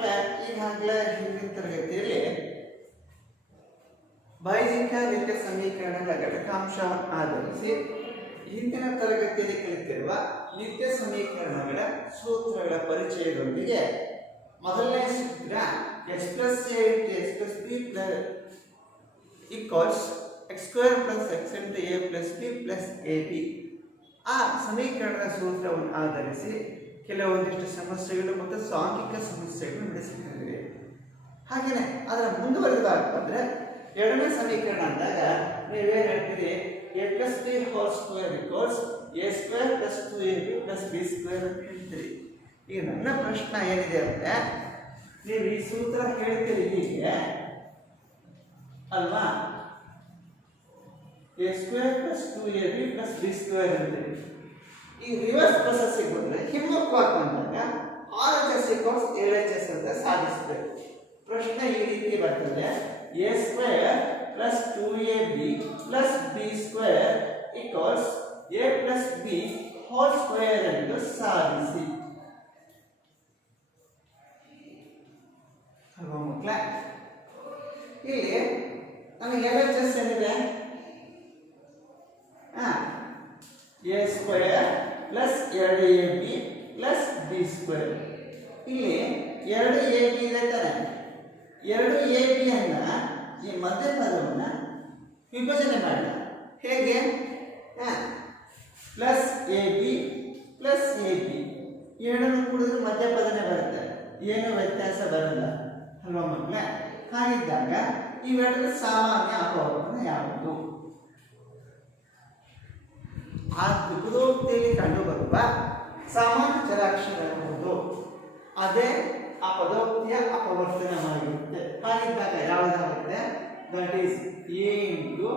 ಮಕ್ಕಳೇ, ಈಗಾಗಲೇ ಹಿಂದಿನ ತರಗತಿಯಲ್ಲಿ ಬೈಜಿಕ ನಿತ್ಯ ಸಮೀಕರಣಗಳ ಘಟಕಾಂಶವನ್ನು ಆಧರಿಸಿ ಹಿಂದಿನ ತರಗತಿಯಲ್ಲಿ ಕಲಿತಿರುವ ನಿತ್ಯ ಸಮೀಕರಣಗಳ ಸೂತ್ರಗಳ ಪರಿಚಯದೊಂದಿಗೆ ಮೊದಲನೇ ಸೂತ್ರ x plus a into x plus b equals x square plus x into a plus b plus ab ಆ ಸಮೀಕರಣದ ಸೂತ್ರವನ್ನು ಆಧರಿಸಿ ಕೆಲವೊಂದಿಷ್ಟು ಸಮಸ್ಯೆಗಳು ಮತ್ತು ಸಾಂಖ್ಯಿಕ ಸಮಸ್ಯೆಗಳು ನಡೆಸಿಕೊಂಡಿವೆ. ಹಾಗೆಯೇ ಅದರ ಮುಂದುವರೆದ ಅಂದರೆ ಎರಡನೇ ಸಮೀಕರಣ ಅಂದಾಗ ನೀವೇನು ಹೇಳ್ತೀರಿ, a plus b whole square equals a square plus 2ab plus b square ಅಂತ ಹೇಳ್ತೀರಿ. ಈಗ ನನ್ನ ಪ್ರಶ್ನೆ ಏನಿದೆ ಅಂದರೆ, ನೀವು ಈ ಸೂತ್ರ ಹೇಳ್ತೀರಿ ಹೀಗೆ ಅಲ್ವಾ, a square plus 2ab plus b square ಅಂತೇಳಿ. ಈ ರಿವರ್ಸ್ ಪ್ರೊಸೆಸ್ಸಿಗೆ ಬಂದರೆ ಹಿಮ್ಮುಖವಾಗಿ ಬಂದಾಗ RHS equals LHS ಅಂತ ಸಾಧಿಸಬೇಕು. ಪ್ರಶ್ನೆ ಈ ರೀತಿ ಬರ್ತದೆ, a square plus 2ab plus b square equals a plus b whole square ಎಂದು ಸಾಧಿಸಿ. ಅಲ್ವಾ ಮಕ್ಕಳೇ? ಇಲ್ಲಿ ನಮಗೆ LHS ಏನಿದೆ, a square plus 2ab plus b square. ಇಲ್ಲಿ 2ab ಇದೆ ತಾನೆ, 2ab ಅನ್ನ ಈ ಮಧ್ಯಪದವನ್ನು ವಿಭಜನೆ ಮಾಡಿ ಹೇಗೆ, ಪ್ಲಸ್ ab ಪ್ಲಸ್ ab ಎರಡನ್ನು ಕೂಡಿದ್ರೆ ಮಧ್ಯಪದನೇ ಬರುತ್ತೆ, ಏನು ವ್ಯತ್ಯಾಸ ಬರಲ್ಲ ಅಲ್ವಾ ಮಕ್ಕಳೇ? ಹಾಗಿದ್ದಾಗ ಇವೆರಡರ ಸಾಮಾನ್ಯ ಅಪವರ್ತನ ಯಾವುದು? ಆ ತ್ರಿಪದೋಕ್ತಿಯಲ್ಲಿ ಕಂಡುಬರುವ ಸಾಮಾನ್ಯ ಚರಾಕ್ಷರ ಯಾವುದು? ಅದೇ ಆ ಪದೋಕ್ತಿಯ ಅಪವರ್ತನವಾಗಿರುತ್ತೆ. ಹಾಗಿದ್ದಾಗ ಯಾವುದಾಗುತ್ತೆ? That is a into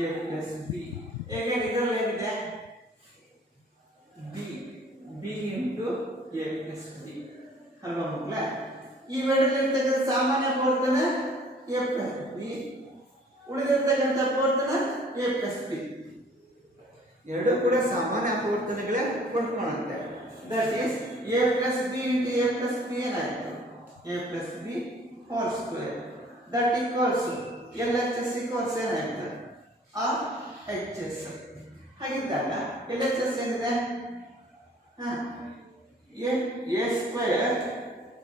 a plus B. ಹೇಗೆ ಇದರಲ್ಲಿ ಏನಿದೆ, b into a plus B ಅಲ್ವಾ ಮಕ್ಕಳೇ? ಇವೆರಡಲ್ಲಿರ್ತಕ್ಕಂಥ ಸಾಮಾನ್ಯ ಅಪವರ್ತನ a ಪ್ಲಸ್ ಬಿ, ಉಳಿದಿರ್ತಕ್ಕಂಥ ಅಪವರ್ತನ a ಪ್ಲಸ್ ಬಿ. ಎರಡು ಕೂಡ ಸಾಮಾನ್ಯ ಅಪವರ್ತನಗಳೇ ಕೊಂಡ್ಕೊಳ್ಳುತ್ತೆ. That is a plus B into a plus B ಏನಾಯಿತು, a plus B whole square. That equals LHS equals ಏನಾಯಿತು, RHS. ಹಾಗಿದ್ದಾಗ LHS ಏನಿದೆ, a square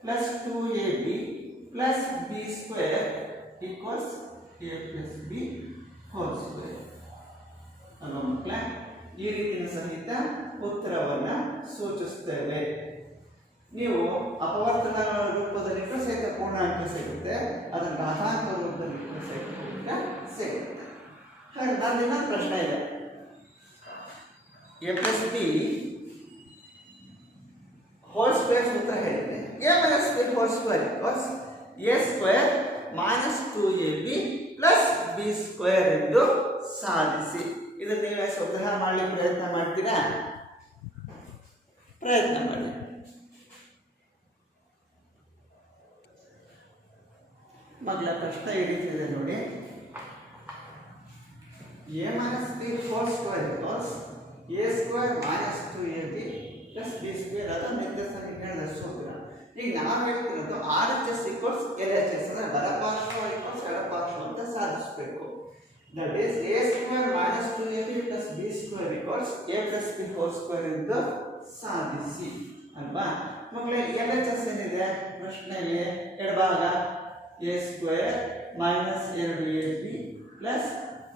plus 2ab plus b square equals a plus B whole square ಅಲ್ವಾ ಮಕ್ಕಳೇ? ಈ ರೀತಿಯ ಸಹಿತ ಉತ್ತರವನ್ನು ಸೂಚಿಸುತ್ತೇವೆ. ನೀವು ಅಪವರ್ತನ ರೂಪದಲ್ಲಿ ಸಹಿತ ಪೂರ್ಣಾಂಕ ಸಿಗುತ್ತೆ, ಅದರ ಘಾತಾಂಕ ರೂಪದಲ್ಲಿ ಸಹಿತ ಸಿಗುತ್ತೆ. ಹಾಗೆ ನನ್ನ ಇನ್ನೊಂದು ಪ್ರಶ್ನೆ ಇದೆ, a plus B whole square ಸೂತ್ರ ಹೇಳಿದೆ, a minus B whole square equals a square minus 2ab plus B square ಎಂದು ಸಾಧಿಸಿ. ಇದನ್ನು ನೀವೇ ಸ್ವತಃ ಮಾಡಲಿಕ್ಕೆ ಪ್ರಯತ್ನ ಮಾಡ್ತೀರಾ? ಪ್ರಯತ್ನ ಮಾಡಿ. ಮೊದಲ ಪ್ರಶ್ನೆ ಈ ರೀತಿ ಇದೆ ನೋಡಿ, a minus B whole square equals a square minus 2ab plus B square. ಅದು ನಿತ್ಯ ಸಮೀಕರಣದ ಸೂತ್ರ. ಈಗ ನಾವು ಹೇಳ್ತಿರೋದು RHS ಈಕ್ವಲ್ಸ್ LHS, ಅಂದರೆ ಬಲಪಾರ್ಶ್ವ ಈಕ್ವಲ್ಸ್ ಎಡಪಾರ್ಶ್ವ ಅಂತ ಸಾಧಿಸಬೇಕು. That is a square minus 2ab plus b square equals a plus b whole square ಎಂದು ಸಾಧಿಸಿ ಅಲ್ವಾ ಮಕ್ಕಳೇ? LHS ಏನಿದೆ ಪ್ರಶ್ನೆಯಲ್ಲಿ ಎಡಭಾಗ a square minus 2ab plus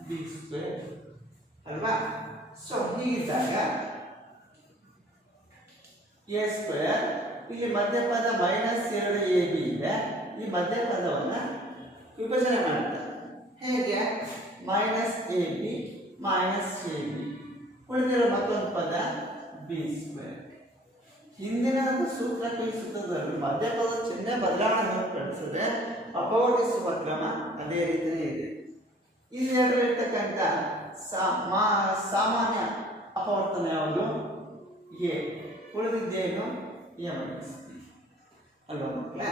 b square ಅಲ್ವಾ? ಸೊ ಹೀಗಿದ್ದಾಗ a ಸ್ಕ್ವೇರ್, ಇಲ್ಲಿ ಮಧ್ಯಪದ ಮೈನಸ್ 2ab ಇದೆ, ಈ ಮಧ್ಯಪದವನ್ನು ವಿಭಜನೆ ಮಾಡ್ತಾರೆ ಹೇಗೆ, minus A B minus A B, ಉಳಿದಿರೋ ಮತ್ತೊಂದು ಪದ ಬಿ ಸ್ಕ್ವೇರ್. ಹಿಂದಿನ ಸೂತ್ರ ಕಲಿಸುವುದರಲ್ಲಿ ಮಧ್ಯಪದ ಚಿಹ್ನೆ ಬದಲಾವಣೆ ಹೊರತುಪಡಿಸಿದ್ರೆ ಅಪವರ್ತಿಸುವ ಕ್ರಮ ಅದೇ ರೀತಿಯೇ ಇದೆ. ಇದರಲ್ಲಿರ್ತಕ್ಕಂಥ ಸಾಮಾನ್ಯ ಅಪವರ್ತನ ಯಾವುದು, ಎ. ಉಳಿದಿದ್ದೇನು, ಎ ಮೈನಸ್ ಬಿ ಅಲ್ವಾ ಮಕ್ಕಳೇ?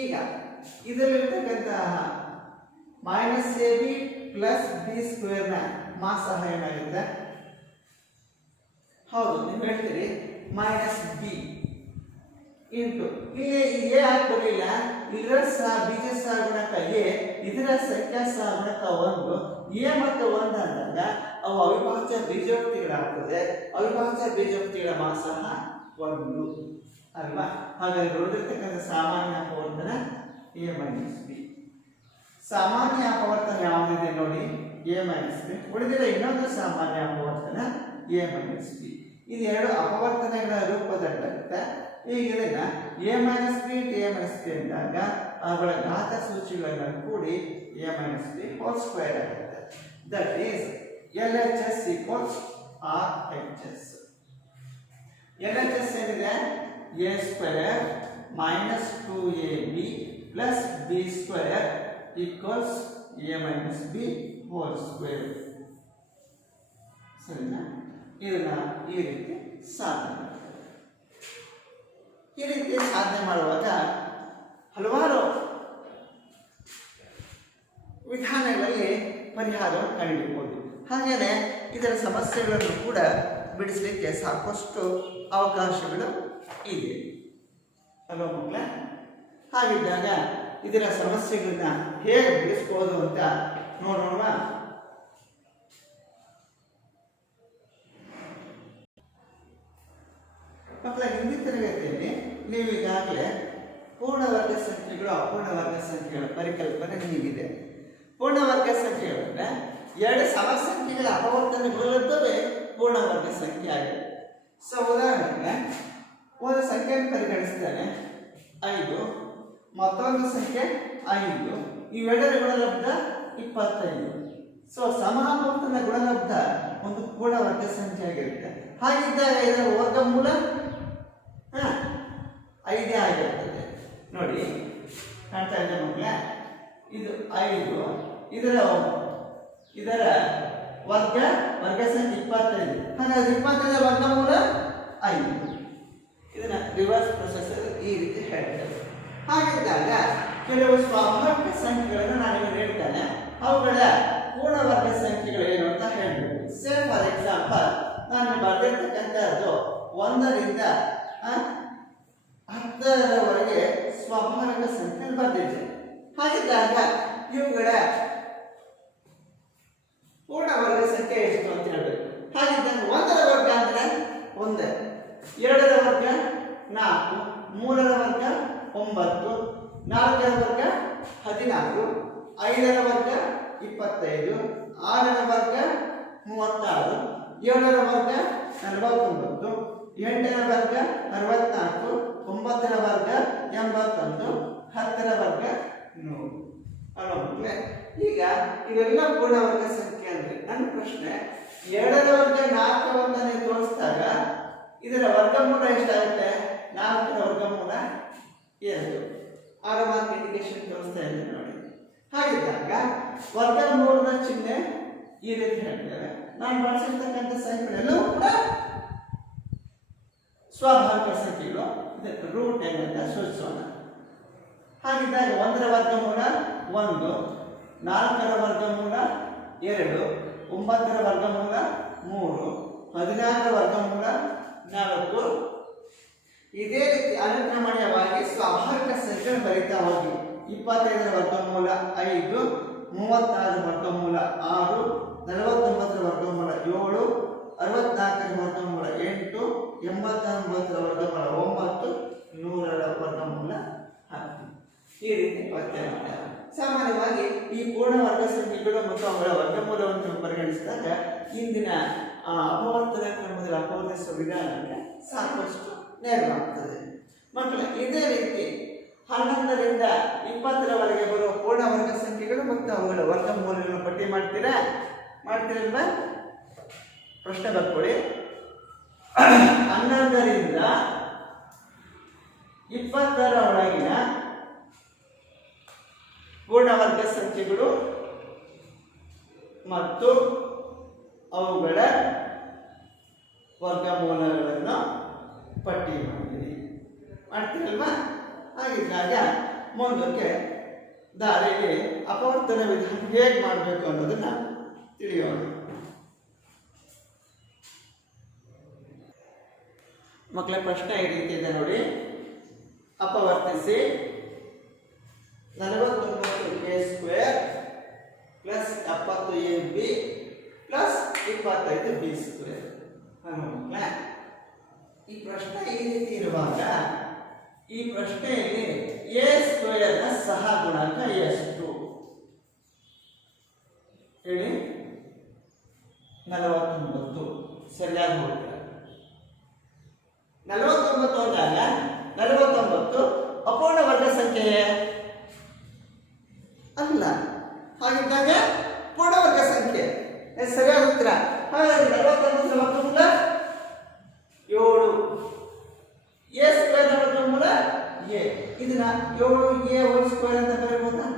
ಈಗ ಇದರಲ್ಲಿರ್ತಕ್ಕಂತಹ minus A B plus B ಸ್ಕ್ವೇರ್ನ ಮಾಸಹ ಏನಾಗುತ್ತೆ? ಹೌದು, ನೀವು ಹೇಳ್ತೀರಿ ಮೈನಸ್ ಬಿ. ಇಂಟು ಇಲ್ಲಿ ಎ ಹಾಕಲಿಲ್ಲ, ಇದರ ಬೀಜ ಸಹಗುಣಕ ಎ, ಇದರ ಸಂಖ್ಯಾ ಸಹಗುಣಕ 1, ಎ ಮತ್ತು 1 ಅಂದಾಗ ಅವು ಅವಿಭಾಜ್ಯ ಬೀಜೋಕ್ತಿಗಳಾಗ್ತದೆ. ಅವಿಭಾಜ್ಯ ಬೀಜೋಕ್ತಿಗಳ ಮಾಸ 1 ಅಲ್ವಾ? ಹಾಗಾದ್ರೆ ಉಳಿದಿರ್ತಕ್ಕಂಥ ಸಾಮಾನ್ಯ ಅಪವರ್ತನ ಎ ಮೈನಸ್ ಬಿ. ಸಾಮಾನ್ಯ ಅಪವರ್ತನ ಯಾವುದಿದೆ ನೋಡಿ, ಎ ಮೈನಸ್ ಬಿ. ಉಳಿದಿರೋ ಇನ್ನೊಂದು ಸಾಮಾನ್ಯ ಅಪವರ್ತನ ಎ ಮೈನಸ್ ಬಿ. ಇದೆರಡು ಅಪವರ್ತನಗಳ ರೂಪದಲ್ಲಿರುತ್ತೆ. ಈಗ ಇದನ್ನ A minus B A minus B ಅಂದಾಗ ಅವುಗಳ ಘಾತ ಸೂಚಿಗಳನ್ನು ಕೂಡಿ A minus B whole square ಆಗುತ್ತೆ. That is L H S equals R H S. L H S ಏನಿದೆ, A square minus 2ab plus B square equals A minus B whole square. ಸರಿನಾ? ಇದನ್ನ ಈ ರೀತಿ ಸಾಧನೆ ಮಾಡ್ತಾರೆ. ಈ ರೀತಿ ಸಾಧನೆ ಮಾಡುವಾಗ ಹಲವಾರು ವಿಧಾನಗಳಲ್ಲಿ ಪರಿಹಾರವನ್ನು ಕಂಡುಹಿಡಿಯಬಹುದು. ಹಾಗೆಯೇ ಇದರ ಸಮಸ್ಯೆಗಳನ್ನು ಕೂಡ ಬಿಡಿಸಲಿಕ್ಕೆ ಸಾಕಷ್ಟು ಅವಕಾಶಗಳು ಇದೆ ಅಲ್ವಾ ಮಕ್ಕಳ? ಹಾಗಿದ್ದಾಗ ಇದರ ಸಮಸ್ಯೆಗಳನ್ನ ಹೇಗೆ ಬಿಡಿಸ್ಬೋದು ಅಂತ ನೋಡೋಣ. ಮಕ್ಕಳ, ಹಿಂದಿನ ತರಗತಿಯಲ್ಲಿ ನೀವು ಈಗಾಗಲೇ ಪೂರ್ಣವರ್ಗ ಸಂಖ್ಯೆಗಳು ಅಪೂರ್ಣ ವರ್ಗ ಸಂಖ್ಯೆಗಳ ಪರಿಕಲ್ಪನೆ ನಿಮಗಿದೆ. ಪೂರ್ಣವರ್ಗ ಸಂಖ್ಯೆಗಳಂದ್ರೆ ಎರಡು ಸಮಸಂಖ್ಯೆಗಳ ಅಪವರ್ತನಗೊಳ್ಳುತ್ತವೆ ಪೂರ್ಣವರ್ಗ ಸಂಖ್ಯೆ ಆಗಿದೆ. ಸೊ ಉದಾಹರಣೆಗೆ ಒಂದು ಸಂಖ್ಯೆಯನ್ನು ಪರಿಗಣಿಸಿದ್ದಾನೆ 5, ಮತ್ತೊಂದು ಸಂಖ್ಯೆ 5, ಇವೆರಡರ ಗುಣಲಬ್ಧ 25. ಸೊ ಸಮಾಪವರ್ತನ ಗುಣಲಬ್ಧ ಒಂದು ಪೂರ್ಣವರ್ಗ ಸಂಖ್ಯೆ ಆಗಿರುತ್ತೆ. ಹಾಗಿದ್ದಾಗ ಇದರ ವರ್ಗಮೂಲ 5 ಆಗಿರ್ತದೆ. ನೋಡಿ, ಕಾಣ್ತಾ ಇದೆ ಮಕ್ಕಳ, ಇದು 5, ಇದರ ವರ್ಗ ಸಂಖ್ಯೆ 25. ಹಾಗಾದ್ರೆ 25 ವರ್ಗಮೂಲ 5. ಇದನ್ನ ರಿವರ್ಸ್ ಪ್ರೊಸೆಸ್ ಈ ರೀತಿ ಹೇಳ್ತೇವೆ. ಹಾಗಿದ್ದಾಗ ಕೆಲವು ಸ್ವಾಭಾವಿಕ ಸಂಖ್ಯೆಗಳನ್ನು ನಾನು ನಿಮಗೆ ಹೇಳ್ತೇನೆ, ಅವುಗಳ ಪೂರ್ಣವರ್ಗ ಸಂಖ್ಯೆಗಳು ಏನು ಅಂತ ಹೇಳ್ಬೇಕು. ಸೇ ಫಾರ್ ಎಕ್ಸಾಂಪಲ್, ನಾನು ಬರೆದಿರ್ತಕ್ಕಂಥದ್ದು 1 ರಿಂದ 10ರವರೆಗೆ ಸ್ವಾಭಾವಿಕ ಸಂಖ್ಯೆ ಬರೆದಿದ್ದೆ. ಹಾಗಿದ್ದಾಗ ಇವುಗಳ ಪೂರ್ಣವರ್ಗ ಸಂಖ್ಯೆ ಎಷ್ಟು ಅಂತ ಹೇಳ್ಬೇಕು. ಹಾಗಿದ್ದಾಗ 1ರ ವರ್ಗ ಅಂದ್ರೆ 1, 2ರ ವರ್ಗ 4, 3ರ ವರ್ಗ 9, 4ರ ವರ್ಗ 14, 5ರ ವರ್ಗ 25, 6ರ ವರ್ಗ 36, 7ರ ವರ್ಗ 49, 8ರ ವರ್ಗ 64, 9ರ ವರ್ಗ 81, 10ರ ವರ್ಗ 100. ಅಲ್ವಾ? ಈಗ ಇವೆಲ್ಲ ಪೂರ್ಣವರ್ಗ ಸಂಖ್ಯೆ ಅಂದ್ರೆ ನನ್ನ ಪ್ರಶ್ನೆ, 2ರ ವರ್ಗ 4 ಅಂತಾನೆ ತೋರಿಸಿದಾಗ ಇದರ ವರ್ಗಮೂಲ ಎಷ್ಟಾಗುತ್ತೆ? 4ರ ವರ್ಗಮೂಲ 2. ಆಗ ಮಾರ್ಕ್ ಇಂಡಿಕೇಶನ್ ತೋರಿಸ್ತಾ ಇದೆ ನೋಡಿ. ಹಾಗಿದ್ದಾಗ ವರ್ಗಮೂಲದ ಚಿಹ್ನೆ ಈ ರೀತಿ ಹೇಳ್ತೇವೆ. ನಾನು ಬಳಸಿರ್ತಕ್ಕಂಥ ಸಂಖ್ಯೆಗಳೆಲ್ಲವೂ ಕೂಡ ಸ್ವಾಭಾವಿಕ ಸಂಖ್ಯೆಗಳು. ಇದಕ್ಕೆ ರೂಟ್ ಏನಂತ ಸೂಚಿಸೋಣ. ಹಾಗಿದ್ದಾಗ 1ರ ವರ್ಗಮೂಲ 1, 4ರ ವರ್ಗಮೂಲ 2, 9ರ ವರ್ಗಮೂಲ 3, 16ರ ವರ್ಗಮೂಲ 4. ಇದೇ ರೀತಿ ಅನುಕ್ರಮಣೀಯವಾಗಿ ಸ್ವಾಭಾವಿಕ ಸಂಖ್ಯೆ ಬರೀತಾ ಹೋಗಿ 25ರ ವರ್ಗಮೂಲ 5, 36ರ ವರ್ಗಮೂಲ 6, 49ರ ವರ್ಗಮೂಲ 7, 64ರ ವರ್ಗಮೂಲ 8, 89ರ ವರ್ಗಮೂಲ 9, 100ರ ವರ್ಗಮೂಲ 10. ಈ ರೀತಿ ಪತ್ತೆ ಮಾಡ್ತಾರೆ. ಸಾಮಾನ್ಯವಾಗಿ ಈ ಪೂರ್ಣವರ್ಗ ಸಂಖ್ಯೆಗಳು ಮತ್ತು ಅವುಗಳ ವರ್ಗಮೂಲವನ್ನು ಪರಿಗಣಿಸಿದಾಗ ಇಂದಿನ ಅಪವರ್ತನ ಕ್ರಮದಲ್ಲಿ ಅಪವರ್ತಿಸುವ ವಿಧಾನಕ್ಕೆ ಸಾಕಷ್ಟು ನೆರವಾಗ್ತದೆ. ಮಕ್ಕಳ, ಇದೇ ರೀತಿ 11ರಿಂದ 20ರವರೆಗೆ ಬರುವ ಪೂರ್ಣವರ್ಗ ಸಂಖ್ಯೆಗಳು ಮತ್ತು ಅವುಗಳ ವರ್ಗಮೂಲಗಳನ್ನು ಪಟ್ಟಿ ಮಾಡ್ತೀರಲ್ವಾ? ಪ್ರಶ್ನೆ ಬರ್ಕೊಳ್ಳಿ. 11ರಿಂದ 20ರೊಳಗಿನ ಪೂರ್ಣವರ್ಗ ಸಂಖ್ಯೆಗಳು ಮತ್ತು ಅವುಗಳ ವರ್ಗಮೂಲಗಳನ್ನು ಪಟ್ಟಿ ಮಾಡ್ತೀರಲ್ವಾ? ಹಾಗಿದ್ದಾಗ ಮುಂದಕ್ಕೆ ದಾರಿಯಲ್ಲಿ ಅಪವರ್ತನ ವಿಧಾನ ಹೇಗೆ ಮಾಡಬೇಕು ಅನ್ನೋದನ್ನ ತಿಳಿಯೋಣ. ಮಕ್ಕಳ, ಪ್ರಶ್ನೆ ಈ ರೀತಿ ಇದೆ ನೋಡಿ. ಅಪವರ್ತಿಸಿ 49 square plus 70 AB plus 25 B square. ಈ ಪ್ರಶ್ನೆ ಈ ರೀತಿ ಇರುವಾಗ ಈ ಪ್ರಶ್ನೆಯಲ್ಲಿ ಎ ಸ್ಕ್ವೇರ್ ನ ಸಹ ಗುಣಾಂಕ ಎಷ್ಟು ಹೇಳಿ? 49. ಸರಿಯಾಗಿ ಹೋಗ್ತೀರ. 49 ಅಂದಾಗ 49 ಅಪೂರ್ಣ ವರ್ಗ ಸಂಖ್ಯೆಯೇ ಅಲ್ಲ. ಹಾಗಿದ್ದಾಗ ಪೂರ್ಣವರ್ಗ ಸಂಖ್ಯೆ. ಸರಿಯಾಗಿ ಹೋಗ್ತೀರ. ಹಾಗಾದ್ರೆ 49 ವರ್ಗಮೂಲ 7. ಎ ಸ್ಕ್ವೇರ್ ನ ವರ್ಗಮೂಲ ಎ. ಇದನ್ನ 7a ಹೋಲ್ ಸ್ಕ್ವೇರ್ ಅಂತ ಬರೆಯಬಹುದಾ?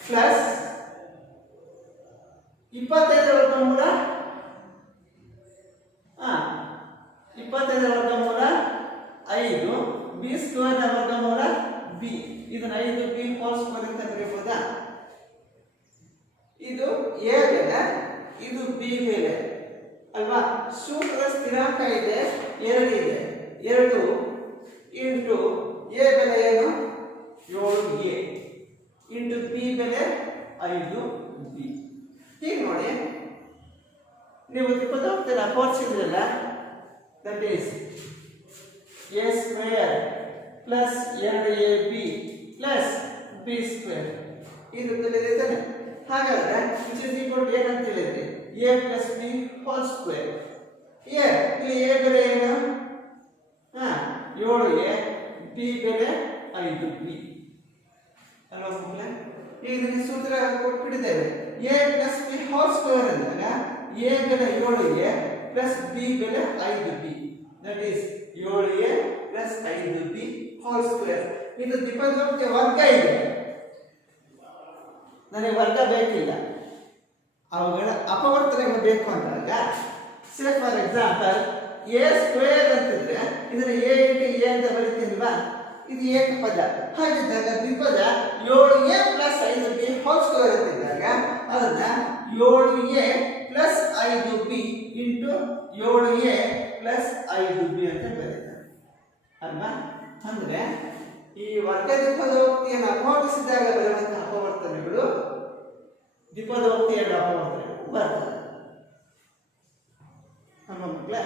ಪ್ಲಸ್ 25 ವರ್ಗಮೂಲ 25 ವರ್ಗಮೂಲ 5 ಬಿ ಸ್ಕ್ವೇರ್ ನ ವರ್ಗಮೂಲ ಬಿ. ಇದನ್ನ 5b ಹೋಲ್ ಸ್ಕ್ವೇರ್ ಅಂತ ಬರೆಯಬಹುದಾ? ಇದು ಎ ಬೆಲೆ, ಇದು ಬಿ ಬೆಲೆ ಅಲ್ವಾ? ಸೂತ್ರ ಸ್ಥಿರಾಂಕ ಇದೆ 2 ಇದೆ. 2 ಇಂಟು ಎ ಬೆಲೆ ಏನು? 7a ಇಂಟು ಬಿ ಬೆಲೆ 5b. ಹೀಗೆ ನೋಡಿ, ನೀವು ತಿಳ್ಕೊಂಡ್ರೆ ಅಪವರ್ತಿಸಿದ್ರಲ್ಲ, that is A square plus 2ab plus B square. ಇದು ತಿಳಿದಿದ್ದಾನೆ. ಹಾಗಾದ್ರೆ ವಿಚ್ ಇಸ್ ಈಕ್ವಲ್ ಟು ಏನಂತ ಹೇಳಿದ್ರಿ? a plus b whole square. ಇಲ್ಲಿ a ಬೆಲೆ ಏನು? 7a, b ಬೆಲೆ 5b ಅಲ್ವಾ ಮಕ್ಕಳೇ? ಈಗ ಇದಕ್ಕೆ ಸೂತ್ರ ಕೊಟ್ಬಿಟ್ಟಿದ್ದೇವೆ. a plus b whole square ಅಂದಾಗ a ಬೆಲೆ 7a ಪ್ಲಸ್ b ಬೆಲೆ 5b. That is 7a plus 5b whole square. ಇದು ದ್ವಿಪದೋಕ್ತಿಯ ವರ್ಗ ಇದೆ. ನನಗೆ ವರ್ಗ ಬೇಕಿಲ್ಲ, ಅವುಗಳ ಅಪವರ್ತನೆ ಬೇಕು ಅಂದಾಗ, say for example A square ಅಂತಿದ್ರೆ ಇದನ್ನ ಎ ಇಂಟು ಎ ಅಂತ ಬರೀತೀನಿಲ್ವಾ? ಇದು ಏಕಪದ. ಹಾಗಿದ್ದಾಗ ದ್ವಿಪದ 7a plus 5b whole square ಅಂತಿದ್ದಾಗ ಅದನ್ನ 7a plus 5b into 7a plus 5b ಅಂತ ಬರೀತಾರೆ ಅಲ್ವಾ? ಅಂದ್ರೆ ಈ ವರ್ಗ ದ್ವಿಪದೋಕ್ತಿಯನ್ನು ಅಪವರ್ತಿಸಿದಾಗ ಬರುವಂತಹ ಅಪವರ್ತನೆಗಳು ದ್ವಿಪದೋಕ್ತಿಯ ಅಪವರ್ತನೆಗಳು ಬರ್ತವೆ ನಮ್ಮ ಮಕ್ಕಳ.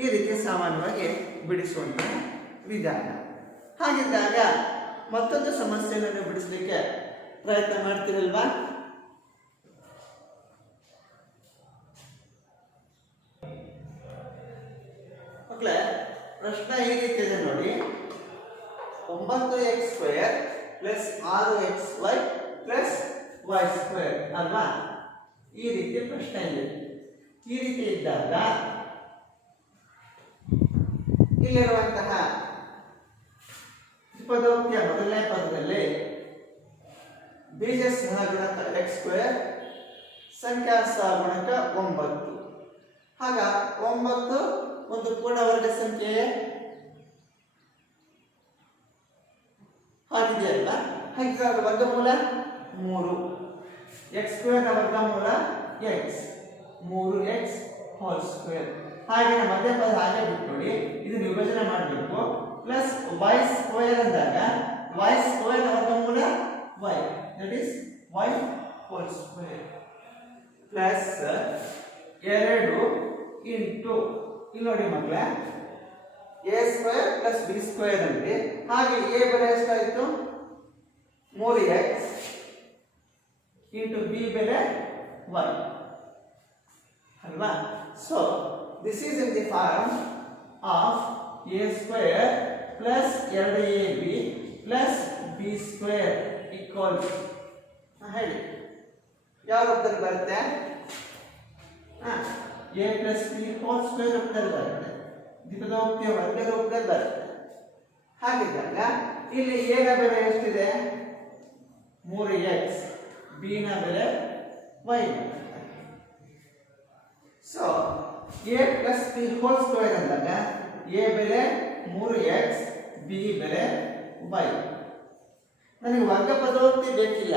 ಈ ರೀತಿ ಸಾಮಾನ್ಯವಾಗಿ ಬಿಡಿಸುವಂತಹ ವಿಧಾನ. ಹಾಗಿದ್ದಾಗ ಮತ್ತೊಂದು ಸಮಸ್ಯೆಯನ್ನು ಬಿಡಿಸಲಿಕ್ಕೆ ಪ್ರಯತ್ನ ಮಾಡ್ತೀರಲ್ವಾ? ಮಕ್ಕಳೇ, ಪ್ರಶ್ನೆ ಈ ರೀತಿ ಇದೆ ನೋಡಿ. 9x square plus 6xy plus y square ಅಲ್ವಾ? ಈ ರೀತಿ ಪ್ರಶ್ನೆ ಇದೆ. ಈ ರೀತಿ ಇದ್ದಾಗ ಇಲ್ಲಿರುವಂತಹ ದ್ವಿಪದೋಕ್ತಿಯ ಮೊದಲನೇ ಪದದಲ್ಲಿ ಬೀಜ ಸಹಗುಣಕ x ಸ್ಕ್ವೇರ್, ಸಂಖ್ಯಾ ಸಹಗುಣಕ 9. ಆಗ 9 ಒಂದು ಪೂರ್ಣವರ್ಗ ಸಂಖ್ಯೆ ಆಗಿದೆಯಲ್ಲ? ಹಾಗೆ ಅದರ ವರ್ಗಮೂಲ 3. x ಸ್ಕ್ವೇರ್ ನ ವರ್ಗಮೂಲ x, 3x ಹೋಲ್ ಸ್ಕ್ವೇರ್. ಹಾಗೆ ಮಧ್ಯ ಪದ ಹಾಗೆ ಬಿಟ್ಕೊಡಿ, ಇದನ್ನು ವಿಭಜನೆ ಮಾಡಬೇಕು. ಪ್ಲಸ್ y ಸ್ಕ್ವೇರ್ ಅಂದಾಗ y ಸ್ಕ್ವೇರ್ ನ ವರ್ಗಮೂಲ y, that is y whole square. Plus 2 into ಇಲ್ಲಿ ನೋಡಿ ಮಕ್ಕಳೇ, a square plus b square ಅಂದ್ರೆ ಹಾಗೆ a ಬೆಲೆ ಎಷ್ಟಾಯಿತು? 3x ಇಂಟು b ಬೆಲೆ y ಅಲ್ವಾ? So this is in the form of a square plus 2ab plus b square equals. ಹೇಳಿ ಯಾವ ರೂಪದಲ್ಲಿ ಬರುತ್ತೆ? a plus b whole square ರೂಪದಲ್ಲಿ ಬರುತ್ತೆ. ದ್ವಿಪದೋಕ್ತಿಯ ವರ್ಗದ ರೂಪದಲ್ಲಿ ಬರುತ್ತೆ. ಹಾಗಿದ್ದಾಗ ಇಲ್ಲಿ a ನ ಬೆಲೆ ಎಷ್ಟಿದೆ? 3x, b ನ ಬೆಲೆ y. So a plus b whole square ಅಂದಾಗ a ಬೆಲೆ 3x, b ಬೆಲೆ y. ನನಗೆ ವರ್ಗ ಪದೋಕ್ತಿ ಬೇಕಿಲ್ಲ,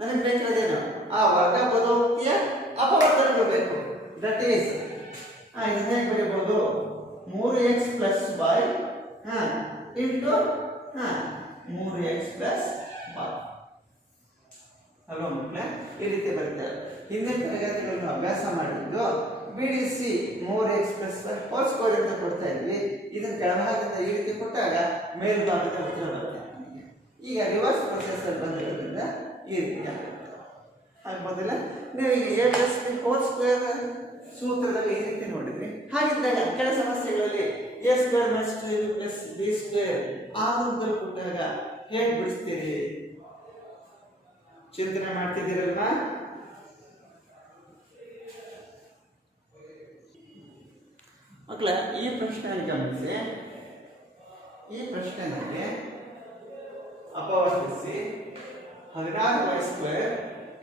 ನನಗೆ ಬೇಕಾದೇನು? ಆ ವರ್ಗ ಪದೋಕ್ತಿಯ ಅಪವರ್ತನೆ ಬೇಕು. ದಟ್ ಈಸ್ ಇದನ್ನ ಹೇಗೆ ಬರೀಬಹುದು? 3x plus y into 3x plus 5 ಅಲ್ವಾ ಮಕ್ಕಳೇ? ಈ ರೀತಿ ಬರುತ್ತೆ. ಹಿಂದಿನ ತರಗತಿಗಳನ್ನು ಅಭ್ಯಾಸ ಮಾಡಿದ್ದು ಬಿಡಿಸಿ 3x ಪ್ಲಸ್ 5 ಹೋಲ್ ಸ್ಕ್ವೇರ್ ಅಂತ ಕೊಡ್ತಾ ಇದ್ವಿ. ಇದನ್ನು ಕೆಳಭಾಗದಿಂದ ಈ ರೀತಿ ಕೊಟ್ಟಾಗ ಮೇಲ್ಭಾಗದ ಉತ್ತರ ಬರುತ್ತೆ. ಈಗ ರಿವರ್ಸ್ ಪ್ರೊಸೆಸ್ ಬಂದಿರೋದ್ರಿಂದ ಈ ರೀತಿ ಆಗುತ್ತೆ. ಆಗ್ಬೋದಲ್ಲ? ನೀವು ಈಗ a plus b whole square ಸೂತ್ರದಲ್ಲಿ ಈ ರೀತಿ ನೋಡಿದ್ರಿ. ಹಾಗಿದ್ದಾಗ ಕೆಲ ಸಮಸ್ಯೆಗಳಲ್ಲಿ a square minus 2ab plus b square ಆ ರೂಪದಲ್ಲಿ ಕೊಟ್ಟಾಗ ಹೇಗೆ ಬಿಡಿಸ್ತೀರಿ? ಚಿಂತನೆ ಮಾಡ್ತಿದ್ದೀರಲ್ವಾ? ಮಕ್ಕಳ, ಈ ಪ್ರಶ್ನೆಯನ್ನು ಗಮನಿಸಿ. ಈ ಪ್ರಶ್ನೆಯಲ್ಲಿ ಅಪವರ್ತಿಸಿ 16y square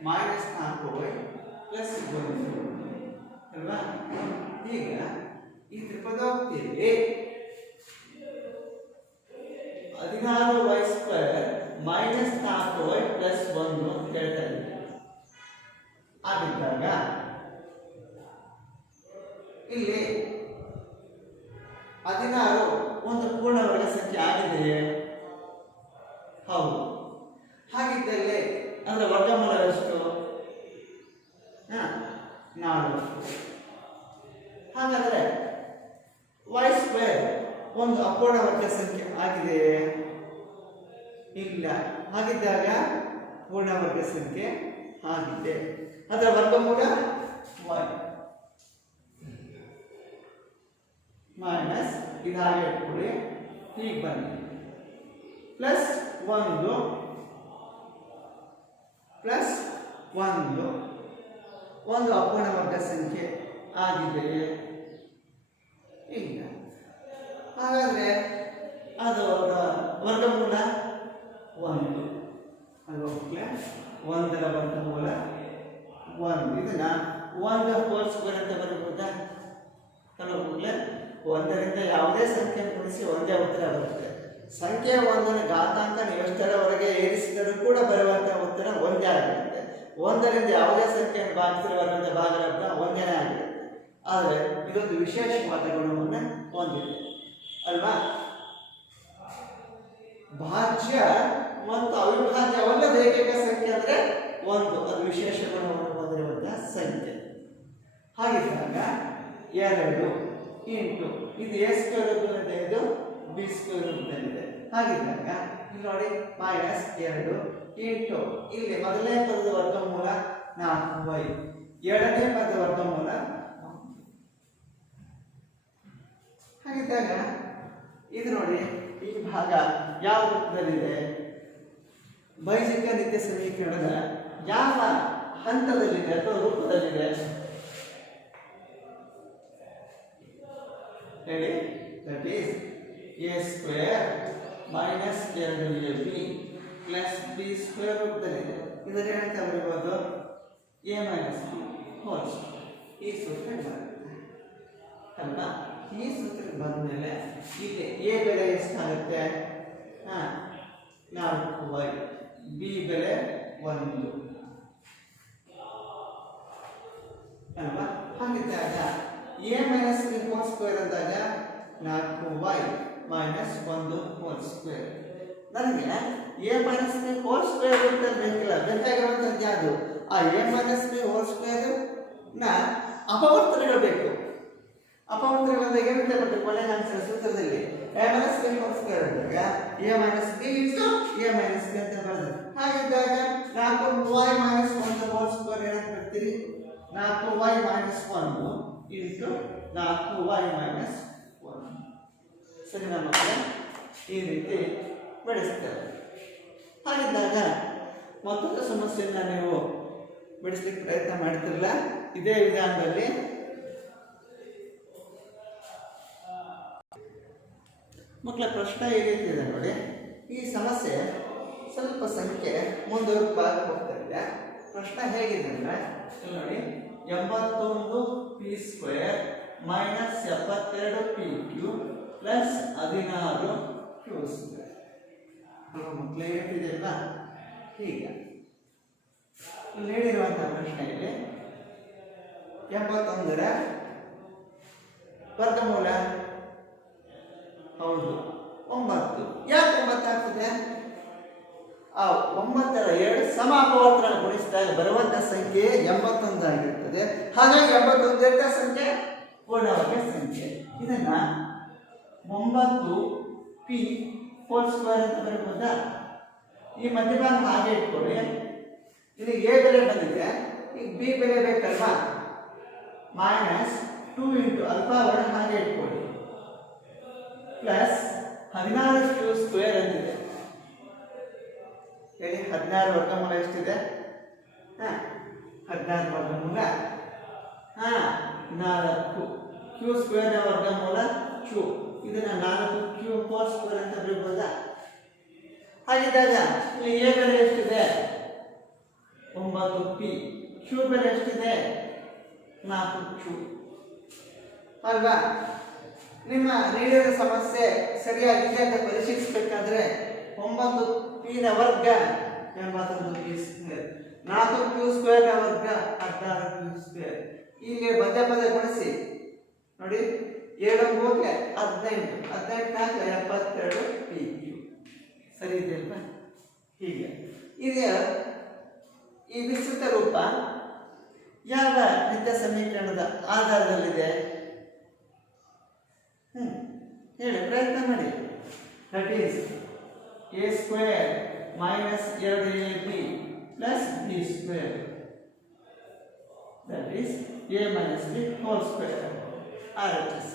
minus 4y plus 1 ಅಲ್ವಾ? ಈಗ ಈ ತ್ರಿಪದೋಕ್ತಿಯಲ್ಲಿ 16y square minus 4y plus 1 ಅಂತ ಹೇಳ್ತಾ ಇದ್ದೀವಿ. ಆಗಿದ್ದಾಗ ಇಲ್ಲಿ 16 ಒಂದು ಪೂರ್ಣವರ್ಗ ಸಂಖ್ಯೆ ಆಗಿದೆಯೇ? ಹೌದು. ಹಾಗಿದ್ದಲ್ಲಿ ಅಂದ್ರೆ ವರ್ಗಮೂಲ ಎಷ್ಟು? 4. ಹಾಗಾದ್ರೆ y ಸ್ಕ್ವೇರ್ ಒಂದು ಅಪೂರ್ಣ ವರ್ಗ ಸಂಖ್ಯೆ ಆಗಿದೆಯೇ? ಇಲ್ಲ. ಹಾಗಿದ್ದಾಗ ಪೂರ್ಣವರ್ಗ ಸಂಖ್ಯೆ ಆಗಿದೆ. ಅದರ ವರ್ಗಮೂಲ y ಮೈನಸ್ ಇದಾಗಿ ಇಟ್ಕೊಳ್ಳಿ, ಹೀಗೆ ಬನ್ನಿ, ಪ್ಲಸ್ 1 ಪ್ಲಸ್ 1 ಒಂದು ಅಪೂರ್ಣ ವರ್ಗ ಸಂಖ್ಯೆ ಆಗಿದೆಯೇ? ಇಲ್ಲ. ಹಾಗಾದ್ರೆ ಅದು ವರ್ಗಮೂಲ 1 ಅಲ್ವಾ? 1ರ ವರ್ಗಮೂಲ 1. ಇದನ್ನ 1 ಹೋಲ್ ಸ್ಕ್ವೇರ್ ಅಂತ ಬರಬಹುದಾ? ಅಲ್ವಾ ಮಕ್ಕಳೇ? 1ರಿಂದ ಯಾವುದೇ ಸಂಖ್ಯೆ ಗುಣಿಸಿ ಒಂದೇ ಉತ್ತರ ಬರುತ್ತೆ. ಸಂಖ್ಯೆ 1ನ ಘಾತಾಂಕ ನೀವು ಎಷ್ಟರವರೆಗೆ ಏರಿಸಿದರೂ ಕೂಡ ಬರುವಂತಹ ಉತ್ತರ ಒಂದೇ ಆಗಿರುತ್ತೆ. 1ರಿಂದ ಯಾವುದೇ ಸಂಖ್ಯೆಯನ್ನು ಭಾಗಿಸಿದ್ರೆ ಬರುವಂತಹ ಭಾಗಲಬ್ಧ ಒಂದೇ ಆಗಿರುತ್ತೆ. ಆದರೆ ಇದೊಂದು ವಿಶೇಷವಾದ ಗುಣವನ್ನು ಹೊಂದಿದೆ ಅಲ್ವಾ? ಭಾಜ್ಯ ಮತ್ತು ಅವಿಭಾಜ್ಯವಲ್ಲದ ಏಕೈಕ ಸಂಖ್ಯೆ ಅಂದರೆ 1. ಅದು ವಿಶೇಷ ಗುಣವನ್ನು ಹೊಂದಿರುವಂತಹ ಸಂಖ್ಯೆ. ಹಾಗಿದ್ದಾಗ 2 ಇಂಟು ಇದು a ಸ್ಕ್ವೇರ್ ರೂಪದಲ್ಲಿದೆ, ಇದು b ಸ್ಕ್ವೇರ್ ರೂಪದಲ್ಲಿದೆ. ಹಾಗಿದ್ದಾಗ ಇಲ್ಲಿ ನೋಡಿ ಮೈನಸ್ 2 ಇಂಟು ಇಲ್ಲಿ ಮೊದಲನೇ ಪದದ ವರ್ಗಮೂಲ 4y, ಎರಡನೇ ಪದದ ವರ್ಗಮೂಲ 1. ಹಾಗಿದ್ದಾಗ ಇದು ನೋಡಿ ಈ ಭಾಗ ಯಾವ ರೂಪದಲ್ಲಿದೆ? ಬೈಜಿಕ ನಿತ್ಯ ಸಮೀಕರಣದ ಯಾವ ಹಂತದಲ್ಲಿದೆ ಅಥವಾ ರೂಪದಲ್ಲಿದೆ ಹೇಳಿ? That is a square minus 2ab plus b square ರೂಪದಲ್ಲಿದೆ. ಇದರ ಏನಂತ ಬರೀಬಹುದು? a minus b whole square. ಈ ಸೂತ್ರ ಬರುತ್ತೆ ಅಲ್ವಾ? ಈ ಸೂತ್ರ ಬಂದಮೇಲೆ ಇಲ್ಲಿ a ಬೆಲೆ ಎಷ್ಟಾಗುತ್ತೆ? 4y, b ಬೆಲೆ 1 ಅಲ್ವಾ? ಹಾಗಿದ್ದಾಗ a minus b whole square ಅಂದಾಗ 4y ಮೈನಸ್ 1 ಹೋಲ್ ಸ್ಕ್ವೇರ್. ನನಗೆ a minus b whole square ಅಂತ ಬೇಕಿಲ್ಲ, ಬೇಕಾಗಿರುವಂಥದ್ದು ಯಾವುದು? ಆ a minus b whole square ನ ಅಪವರ್ತನಗಳು ಬೇಕು. ಅಪವರ್ತನಗಳಿಂದ ಏನಂತ ಬರ್ತದೆ? ಕೊನೆಗೆ ಆನ್ಸರ್ ಸೂತ್ರದಲ್ಲಿ a minus b whole square ಅಂದಾಗ a minus b into a minus b ಅಂತ ಬರ್ತದೆ. ಹಾಗಿದ್ದಾಗ 4y ಮೈನಸ್ 1 ಹೋಲ್ ಸ್ಕ್ವೇರ್ ಏನಂತ ಬರ್ತೀರಿ? 4y minus 1 into 4y minus 1. ಸರಿ ನಮ್ಮ ಈ ರೀತಿ ಬಿಡಿಸ್ತೇವೆ. ಹಾಗಿದ್ದಾಗ ಮತ್ತೊಂದು ಸಮಸ್ಯೆಯನ್ನು ನೀವು ಬಿಡಿಸ್ಲಿಕ್ಕೆ ಪ್ರಯತ್ನ ಮಾಡ್ತಿರಲ್ಲ, ಇದೇ ವಿಧಾನದಲ್ಲಿ ಮಕ್ಕಳ ಪ್ರಶ್ನೆ ಈ ರೀತಿ ಇದೆ ನೋಡಿ. ಈ ಸಮಸ್ಯೆ ಸ್ವಲ್ಪ ಸಂಖ್ಯೆ ಮುಂದುವರೆದು ಹೋಗ್ತಾ ಇದೆ. ಪ್ರಶ್ನೆ ಹೇಗಿದೆ ಅಂದರೆ ನೋಡಿ, 81 p square minus 72 p³ plus 16 q square. ಮಕ್ಕಳು ಹೇಳ್ತಿದೆ ಅಲ್ವಾ? ಹೀಗೆ ಇಲ್ಲಿ ಹೇಳಿರುವಂತಹ ಪ್ರಶ್ನೆಯಲ್ಲಿ 81 ವರ್ಗಮೂಲ ಹೌದು ನಂತರ 2 ಸಮ ಅಪವರ್ತನ ಗುಣಿಸಿದಾಗ ಬರುವಂತಹ ಸಂಖ್ಯೆ 81 ಆಗಿರುತ್ತದೆ. ಹಾಗಾಗಿ 81 ಎರಡನೇ ಸಂಖ್ಯೆ ಪೂರ್ಣವರ್ಗ ಸಂಖ್ಯೆ. ಇದನ್ನ 9p² ಅಂತ ಬರಬಹುದಾ? ಈ ಮಧ್ಯಭಾಗ ಹಾಗೆ ಇಟ್ಕೊಳ್ಳಿ. ಇದು a ಬೆಲೆ ಬಂದಿದೆ, ಈಗ b ಬೆಲೆ ಬೇಕಲ್ವಾ? -2 ಅಲ್ಪಾವರ್ಗ ಹಾಗೆ ಇಟ್ಕೊಳ್ಳಿ, ಪ್ಲಸ್ 16q² ಅಂತಿದೆ. ಹೇಳಿ, 16 ವರ್ಗಮೂಲ ಎಷ್ಟಿದೆ? 16 ವರ್ಗಮೂಲ 4. q² ನ ವರ್ಗಮೂಲ q. ಇದನ್ನ 4q² ಅಂತ ಬರೀಬಹುದಾ? ಹಾಗಿದ್ದಾಗ ಇಲ್ಲಿ a ಬೆಲೆ ಎಷ್ಟಿದೆ? 9p. q ಬೆಲೆ ಎಷ್ಟಿದೆ? 4q ಅಲ್ವಾ? ನಿಮ್ಮ ನೀಡಿದ ಸಮಸ್ಯೆ ಸರಿಯಾಗಿದೆ ಅಂತ ಪರಿಶೀಲಿಸಬೇಕಾದ್ರೆ 9p ನ ವರ್ಗ 81p², 4q² ನ ವರ್ಗ 16q². ಇಲ್ಲಿ ಪದೇ ಪದೇ ಗುಣಿಸಿ ನೋಡಿ, 7 ಹೋಗ್ಲೆ 18, 18 72pq. ಸರಿ ಇದೆಯಲ್ವಾ? ಹೀಗೆ ಇದೆ. ಈ ವಿಸ್ತೃತ ರೂಪ ಯಾವ ನಿತ್ಯ ಸಮೀಕರಣದ ಆಧಾರದಲ್ಲಿದೆ? ಹೇಳಿ, ಪ್ರಯತ್ನ ಮಾಡಿ. That is a² - 2ab + b². That is a - b² RHS.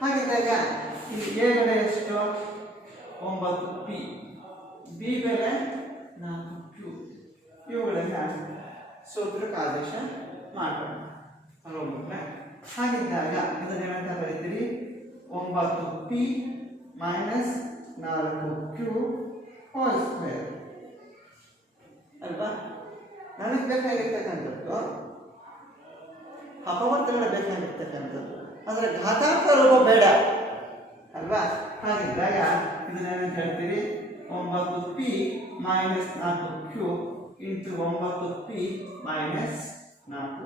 ಹಾಗಿದ್ದಾಗ ಇಲ್ಲಿ a ಬೆಲೆ ಎಷ್ಟು? 9p, b ಬೆಲೆ 4q. ಇವುಗಳನ್ನು ಸೂತ್ರಕ್ಕೆ ಆದೇಶ ಮಾಡೋಣ. ಹಾಗಿದ್ದಾಗ ಇದನ್ನೇನಂತ ಬರೀತೀರಿ? 9p - 4q² ಅಲ್ವಾ? ನನಗೆ ಬೇಕಾಗಿರ್ತಕ್ಕಂಥದ್ದು ಅಪವರ್ತನಗಳು ಬೇಕಾಗಿರ್ತಕ್ಕಂಥದ್ದು, ಅದರ ಘಾತಾಂಕ ರೂಪ ಬೇಡ ಅಲ್ವಾ? ಹಾಗಿದ್ದಾಗ ಇದನ್ನೇನಂತ ಹೇಳ್ತೀವಿ? 9p - 4q × 9p - 4q.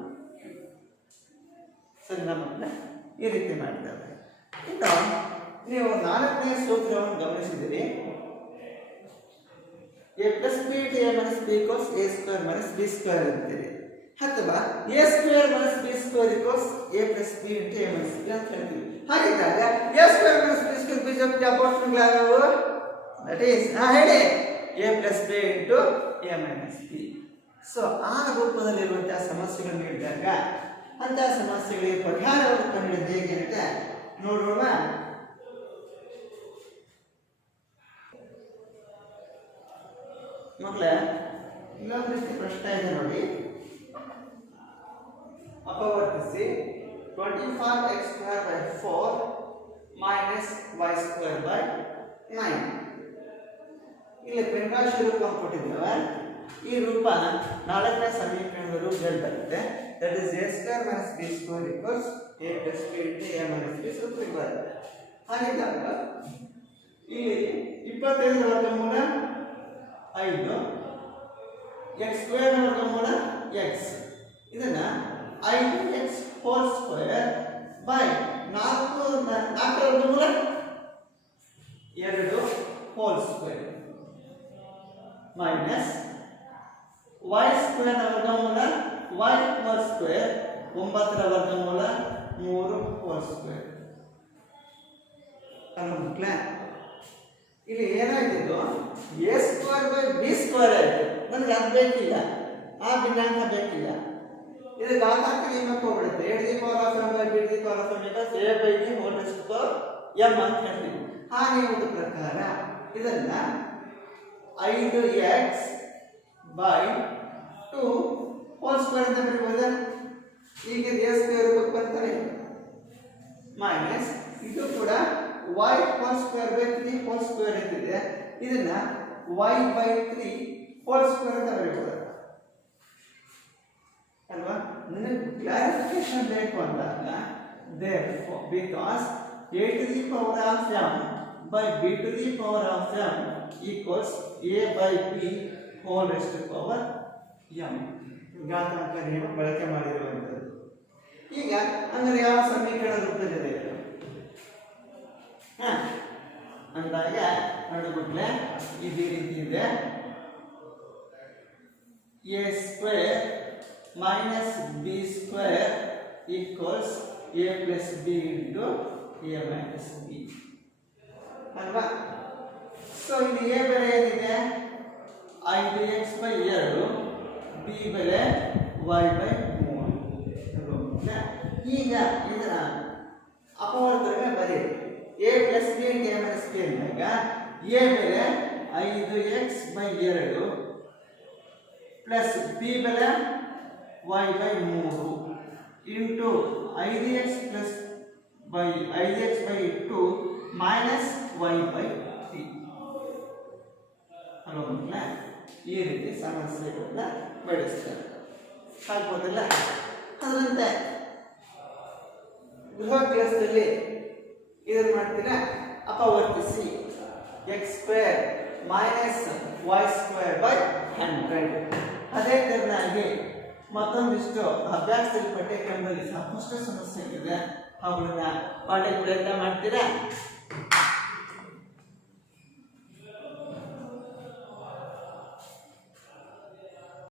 ಸರಿ, ನಮ್ಮ ಈ ರೀತಿ ಮಾಡಿದ್ದಾರೆ. ಇನ್ನು ನೀವು 4ನೇ ಸೂತ್ರವನ್ನು ಗಮನಿಸಿದಿರಿ. a + b × a - b = a² - b² ಅಂತೀರಿ. ಅಥವಾ a² - b² = a + b × a - b ಅಂತ ಹೇಳ್ತೀವಿ. ಹಾಗಿದ್ದಾಗ a² - b² ಬೀಜಗಣಿತ ಅಪವರ್ತನಗಳಾದವು. ದಟ್ ಈಸ್ ಹೇಳಿ, a + b × a - b. So ಆ ರೂಪದಲ್ಲಿರುವಂತಹ ಸಮಸ್ಯೆಗಳು ನೀಡಿದಾಗ ಅಂತಹ ಸಮಸ್ಯೆಗಳಿಗೆ ಪರಿಹಾರವನ್ನು ಕಂಡುಹಿಡಿದು ಹೇಗೆ ಅಂತ ನೋಡೋಣ. ಮಕ್ಕಳೇ, ಇಲ್ಲೊಂದು ರೀತಿ ಪ್ರಶ್ನೆ ಇದೆ ನೋಡಿ. ಅಪವರ್ತಿಸಿ 25x²/4 - y²/9. ಇಲ್ಲಿ ಪಿಂಡರಾಶಿ ರೂಪ ಕೊಟ್ಟಿದ್ದೇವೆ. ಈ ರೂಪ 4ನೇ ಸಮೀಕರಣದ ರೂಪದಲ್ಲಿ ಬರುತ್ತೆ. That is a² - b² = a + b × a - b ಸೂತ್ರಕ್ಕೆ ಬರುತ್ತೆ. ಹಾಗಿದ್ದಾಗ ಇಲ್ಲಿ 25 ವರ್ಗಮೂಲ 5, x² ನ ವರ್ಗಮೂಲ x. ಇದನ್ನ 5x² / 4 ವರ್ಗಮೂಲ 2² ಮೈನಸ್ y² ನ ವರ್ಗಮೂಲ y² 9 ರ ವರ್ಗಮೂಲ 3² ಅಲ್ಲ. ಇಲ್ಲಿ ಏನಾಯ್ತಿದ್ದು? a² / b² ಆಯ್ತು. ನನಗೆ ಅದು ಬೇಕಿಲ್ಲ, ಆ ಭಿನ್ನಾಂಕ ಬೇಕಿಲ್ಲ. ಇದು ಘಾತಾಂಕ ನಿಯಮಕ್ಕೆ ಹೋಗ್ಬಿಡುತ್ತೆ. a⁴ b⁴ a/b m ಅಂತ ಹೇಳ್ತೀವಿ. ಆ ನಿಯಮದ ಪ್ರಕಾರ ಇದನ್ನ 5x / 2² ಅಂತ ಬರೀಬಹುದಾ? ಈಗ a² ರೂಪಕ್ಕೆ ಬರ್ತಾರೆ. ಮೈನಸ್ ಇದು ಕೂಡ y² / 3² ಅಂತಿದೆ. ಇದನ್ನ y/3² ಅಂತ ಬರೀಬಹುದು ಅಲ್ವಾ? ನನಗೆ ಕ್ಲಾರಿಫಿಕೇಶನ್ ಬೇಕು ಅಂದಾಗ therefore because a⁴m by b⁴m equals a/b⁴m. ಘಾತಾಂಕ ನಿಯಮ ಬಳಕೆ ಮಾಡಿರುವಂಥದ್ದು. ಈಗ ಅಂದರೆ ಯಾವ ಸಮೀಕರಣ ರೂಪದಲ್ಲಿದೆ ಅಂದಾಗ ನೋಡಿಬಿಟ್ಲೆ ಈ ರೀತಿ ಇದೆ. A square minus B square equals A plus B into A minus B ಅಲ್ವಾ. ಸೊ ಇಲ್ಲಿ ಎ ಬೆಲೆ ಏನಿದೆ 5x/2, ಬಿ ಬೆಲೆ y/3. ಈಗ ಇದರ ಅಪವರ್ತನೆ ಬರೀ a plus B into A minus B ಅಂದಾಗ ಎ ಬೆಲೆ 5x/2 ಪ್ಲಸ್ ಬಿ ಬೆಲೆ y/3 into 5x plus 5x/2 minus y/3. ಅಲ್ವಾ ಮಕ್ಕಳೇ, ಈ ರೀತಿ ಸಮಸ್ಯೆಗಳನ್ನ ಬಿಡಿಸ್ತಾರೆ. ಆಗ್ಬೋದಲ್ಲ. ಅದರಂತೆ ಗೃಹ ಕೆಲಸದಲ್ಲಿ ಇದನ್ನು ಮಾಡ್ತೀರಾ, ಅಪವರ್ತಿಸಿ x² ಮೈನಸ್ y²/100. ಅದೇ ತರನಾಗಿ ಮತ್ತೊಂದಿಷ್ಟು ಅಭ್ಯಾಸದಲ್ಲಿ ಪಠ್ಯಕ್ರಮದಲ್ಲಿ ಸಾಕಷ್ಟು ಸಮಸ್ಯೆ ಇದೆ, ಅವುಗಳನ್ನ ಪಾಠಕ್ಕೆ ಪ್ರಯತ್ನ ಮಾಡ್ತೀರಾ.